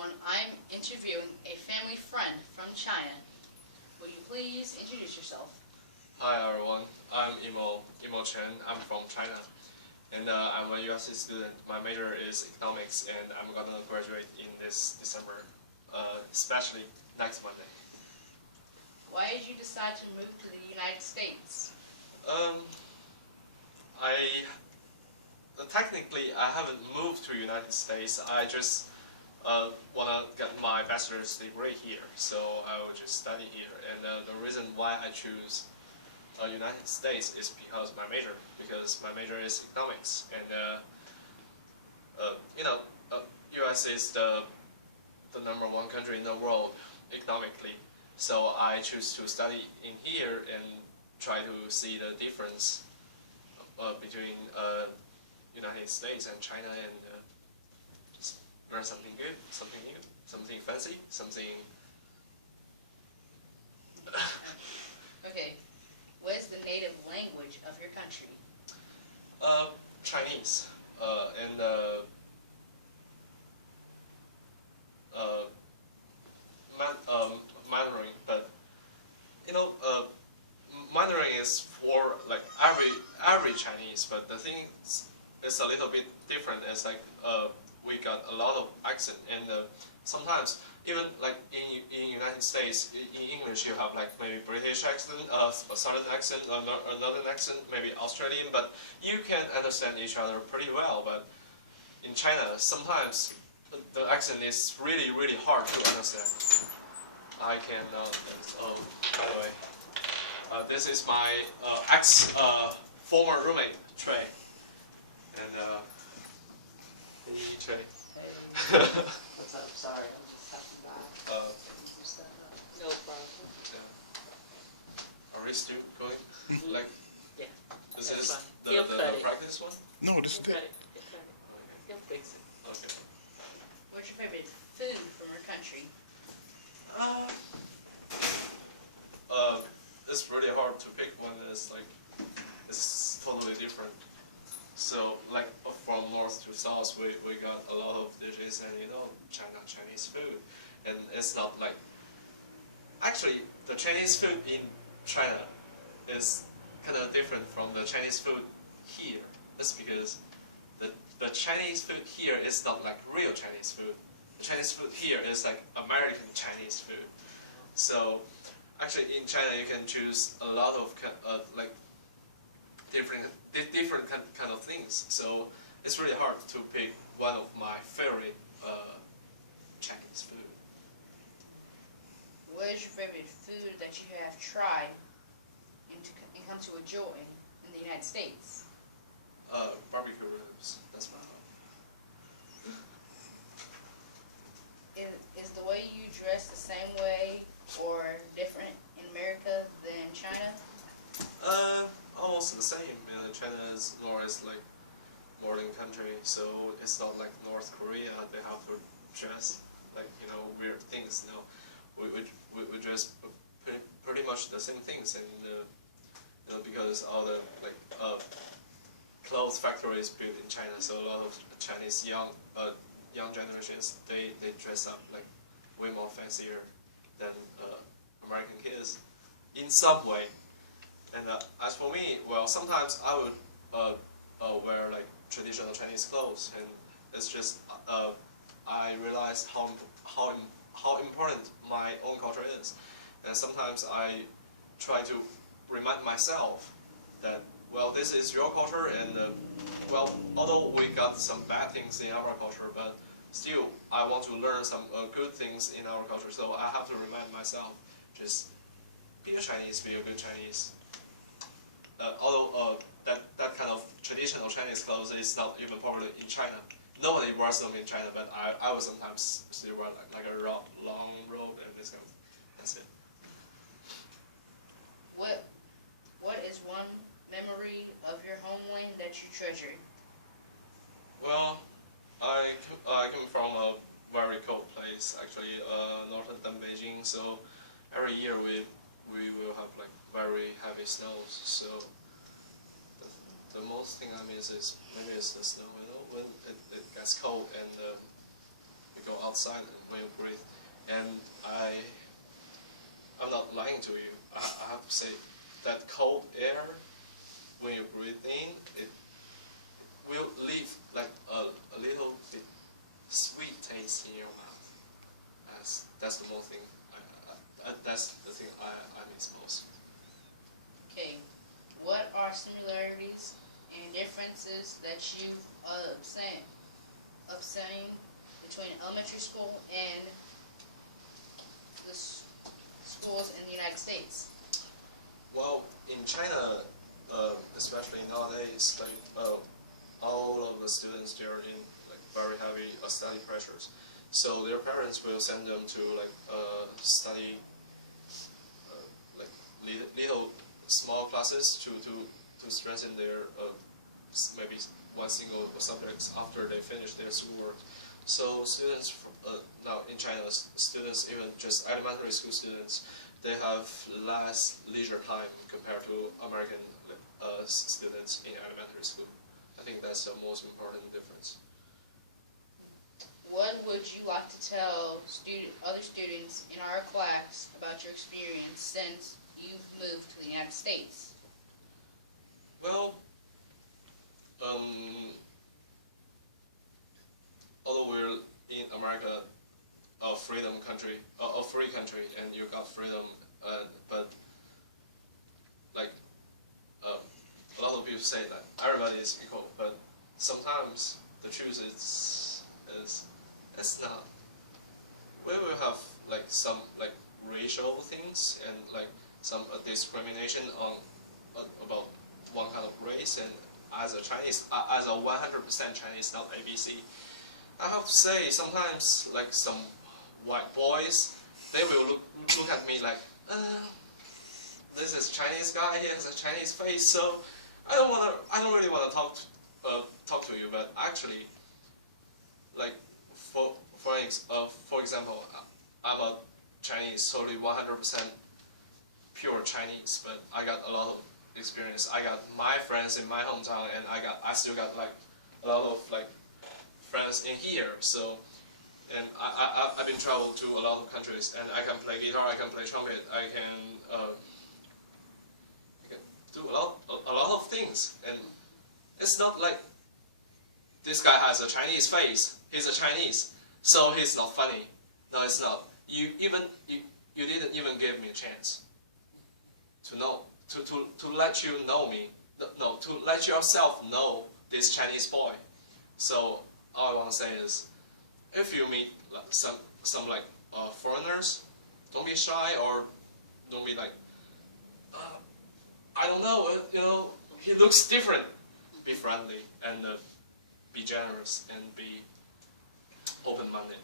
everyone. I'm interviewing a family friend from China. Will you please introduce yourself? Hi everyone, I'm Imo Chen. I'm from China, and I'm a USC student. My major is economics, and I'm gonna graduate in this December, especially next Monday. Why did you decide to move to the United States? I technically I haven't moved to United States. I just wanna get my bachelor's degree here, so I will just study here. And the reason why I choose United States is because my major is economics, and U.S. is the #1 country in the world economically. So I choose to study in here and try to see the difference between United States and China, and learn something good, something new, something fancy, something. Okay. What is the native language of your country? Chinese, and Mandarin, but Mandarin is for like every Chinese, but the thing is a little bit different. It's like we got a lot of accent, and sometimes even like in United States, in English you have like maybe British accent, a southern accent, a northern accent, maybe Australian, but you can understand each other pretty well. But in China, sometimes the accent is really hard to understand. I can. By the way, this is my former roommate Trey, and Trey. What's up? Sorry, I'm just stopping by. No problem. Yeah. Are we still going? Like, Yeah. This That's is fine. the He'll cut it. practice one? No, this is Cut it. it. He'll fix it. Okay. What's your favorite food from your country? It's really hard to pick one. It's totally different. So like from north to south, we got a lot of dishes, and Chinese food, and it's not like actually the Chinese food in China is kind of different from the Chinese food here. That's because the Chinese food here is not like real Chinese food. The Chinese food here is like American Chinese food. So actually in China you can choose a lot of like different kind of things. So it's really hard to pick one of my favorite Chinese food. What is your favorite food that you have tried and come to enjoy in the United States? Barbecue ribs. That's my Is the way you dress the same way or different in America than China? Almost the same. China is more as like modern country, so it's not like North Korea. They have to dress like weird things. No, we dress pretty much the same things, and because all the like clothes factories built in China, so a lot of Chinese young generations they dress up like way more fancier than American kids in some way. And as for me, well, sometimes I would wear like traditional Chinese clothes, and it's just I realize how important my own culture is, and sometimes I try to remind myself that well, this is your culture, and well, although we got some bad things in our culture, but still I want to learn some good things in our culture. So I have to remind myself, just be a Chinese, be a good Chinese. Although that kind of traditional Chinese clothes is not even popular in China. Nobody wears them in China, but I would sometimes still wear like a long robe and this kind of. That's it. What is one memory of your homeland that you treasure? Well, I come from a very cold place, actually, northern than Beijing. So every year we will have like very heavy snows. So the most thing I miss is maybe it's the snow. When it gets cold and it go outside when you breathe. And I'm not lying to you. I have to say that cold air, when you breathe in, it will leave like a little bit sweet taste in your mouth. That's the more thing. That's the thing I miss most. Okay, what are similarities and differences that you've seen between elementary school and the schools in the United States? Well, in China, especially nowadays, like all of the students, they are in like very heavy study pressures. So their parents will send them to like study like little small classes to strengthen their maybe one single subject after they finish their schoolwork. So students now in China, students, even just elementary school students, they have less leisure time compared to American students in elementary school. I think that's the most important difference. What would you like to tell other students in our class about your experience since you've moved to the United States? Well, although we're in America, a freedom country, a free country, and you got freedom, but like a lot of people say that everybody is equal, but sometimes the truth is it's not. We will have like some like racial things and like some discrimination on about one kind of race, and as a Chinese, as a 100% Chinese, not ABC, I have to say sometimes like some white boys, they will look at me like, this is Chinese guy, he has a Chinese face, so I don't really want to talk to you, but actually, like for example, I'm a Chinese, totally 100% pure Chinese, but I got a lot of experience. I got my friends in my hometown, and I still got like a lot of like friends in here. So, and I've been traveled to a lot of countries, and I can play guitar, I can play trumpet, I can do a lot of things. And it's not like this guy has a Chinese face. He's a Chinese, so he's not funny. No, it's not. You didn't even give me a chance to know, to let you know me. No, to let yourself know this Chinese boy. So all I want to say is, if you meet like, some like foreigners, don't be shy or don't be like, I don't know, you know, he looks different. Be friendly and be generous and be open-minded.